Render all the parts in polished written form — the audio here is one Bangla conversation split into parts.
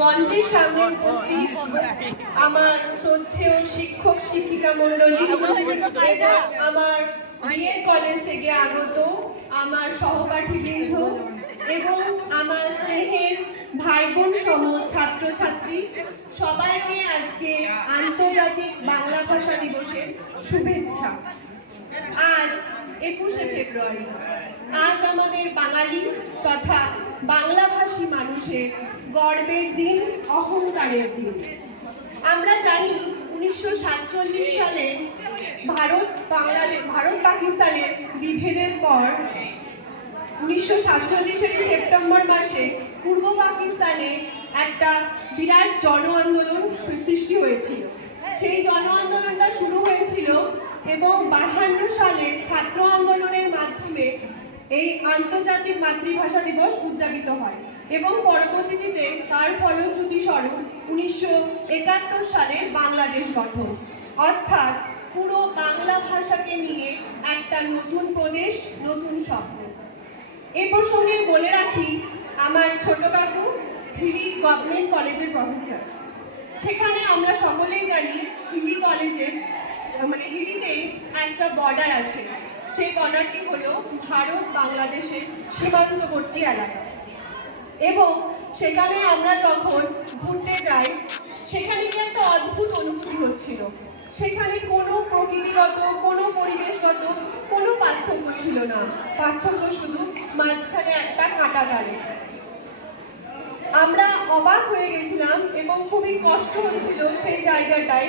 মঞ্চের সামনে উপস্থিত আমার শ্রদ্ধেয় শিক্ষক শিক্ষিকা মণ্ডলী, আমার বিএড কলেজ থেকে আগত আমার সহপাঠীবৃন্দ এবং আমার স্নেহের ভাই বোন সম ছাত্রছাত্রী সবাইকে আজকে আন্তর্জাতিক বাংলা ভাষা দিবসের শুভেচ্ছা। আজ 21শে ফেব্রুয়ারি, আজ আমাদের বাঙালি তথা বাংলাভাষী মানুষের গর্বের দিন, অহংকারের দিন। আমরা জানি 1947 সালে ভারত পাকিস্তানের বিভেদের পর 1947 সেপ্টেম্বর মাসে পূর্ব পাকিস্তানে একটা বিরাট জন আন্দোলন সৃষ্টি হয়েছিল। সেই জন আন্দোলনটা শুরু হয়েছিল এবং 52 সালে ছাত্র আন্দোলনের মাধ্যমে এই আন্তর্জাতিক মাতৃভাষা দিবস উদযাপিত হয় এবং পরবর্তীতে তার ফলশ্রুতি স্বরূপ 1971 সালে বাংলাদেশ গঠন, অর্থাৎ পুরো বাংলা ভাষাকে নিয়ে একটা নতুন প্রদেশ, নতুন স্বপ্ন। এই প্রসঙ্গে বলে রাখি, আমার ছোট কাকু হিলি গভর্নমেন্ট কলেজের প্রফেসর। সেখানে আমরা সকলেই জানি হিলি কলেজের হিলিতেই একটা বর্ডার আছে। সেই বর্ডারটি হলো ভারত বাংলাদেশের সীমান্তবর্তী এলাকা এবং সেখানে আমরা যখন ঘুরতে যাই সেখানে কি একটা অদ্ভুত অনুভূতি হচ্ছিল। সেখানে কোনো প্রকৃতিগত, কোনো পরিবেশগত কোনো পার্থক্য ছিল না, পার্থক্য শুধু মাঝখানে একটা কাঁটা গাড়ি। আমরা অবাক হয়ে গেছিলাম এবং খুবই কষ্ট হচ্ছিল। সেই জায়গাটায়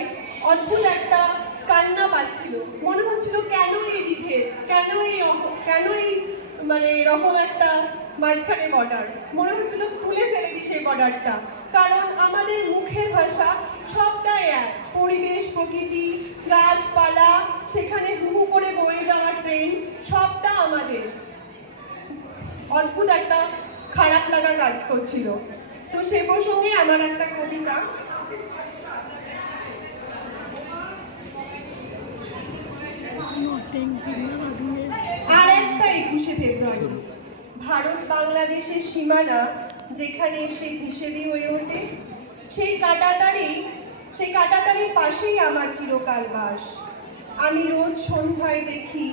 অদ্ভুত একটা কান্না পাচ্ছিল, মনে হচ্ছিল কেন এই বিভেদ, কেন এই এরকম একটা মাঝখানে বর্ডার। মনে হচ্ছিল তুলে ফেলে দিই সেই বর্ডারটা, কারণ আমাদের মুখের ভাষা সবটাই এক, পরিবেশ, প্রকৃতি, গাছপালা, সেখানে হুহু করে বয়ে যাওয়া ট্রেন, সবটা আমাদের। অদ্ভুত একটা খারাপ লাগা কাজ করছিল। তো সে প্রসঙ্গে আমার একটা কবিতা। আর একটা 21শে ফেব্রুয়ারি, ভারত বাংলাদেশের সীমানা যেখানে সে হিসেবেই হয়ে ওঠে, সেই কাঁটাতারের পাশেই আমার চিরকাল বাস। আমি রোজ সন্ধ্যায় দেখি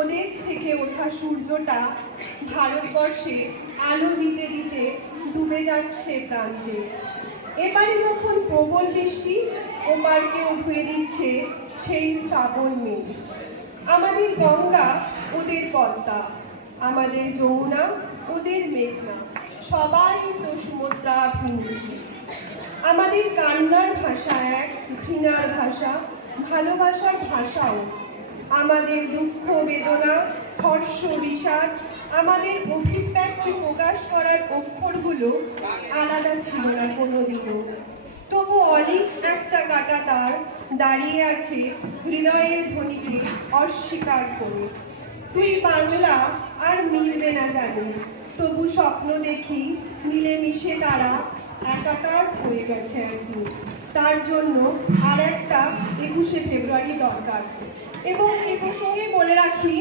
ওদেশ থেকে ওঠা সূর্যটা ভারতবর্ষে আলো দিতে দিতে ডুবে যাচ্ছে প্রান্তে। এবারে যখন প্রবল বৃষ্টি ওপারকেও ধুয়ে দিচ্ছে সেই শ্রাবণ মেঘ। আমাদের গঙ্গা ওদের পদ্মা, আমাদের যমুনা ওদের মেঘনা, সবাই তো সমুদ্রাভিমুখী। আমাদের কান্নার ভাষা এক, ঘৃণার ভাষা, ভালোবাসার ভাষাও। আমাদের দুঃখ বেদনা, হর্ষ বিষাদ, আমাদের অভিব্যক্তি প্রকাশ করার অক্ষরগুলো আলাদা ছিল না কোনোদিনও। তবু অলিক একটা কাঁটা তার দাঁড়িয়ে আছে হৃদয়ের ধ্বনিকে অস্বীকার করে। তুই বাংলা আর মিলবে না জানি, তবু স্বপ্ন দেখি মিলেমিশে তারা একাকার হয়ে গেছে একদিন। তার জন্য আর একটা 21শে ফেব্রুয়ারি দরকার। এবং এ প্রসঙ্গে বলে রাখি,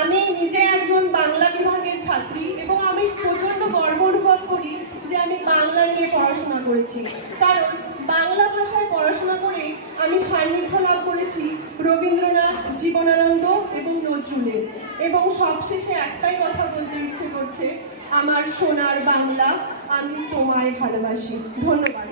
আমি নিজে একজন বাংলা বিভাগের ছাত্রী এবং আমি প্রচণ্ড গর্ব অনুভব করি যে আমি বাংলা নিয়ে পড়াশোনা করেছি, কারণ বাংলা ভাষায় পড়াশোনা করে আমি সান্নিধ্য লাভ করেছি রবীন্দ্রনাথ, জীবনানন্দ এবং নজরুলের। এবং সবশেষে একটাই কথা বলতে ইচ্ছে করছে, আমার সোনার বাংলা, আমি তোমায় ভালোবাসি। ধন্যবাদ।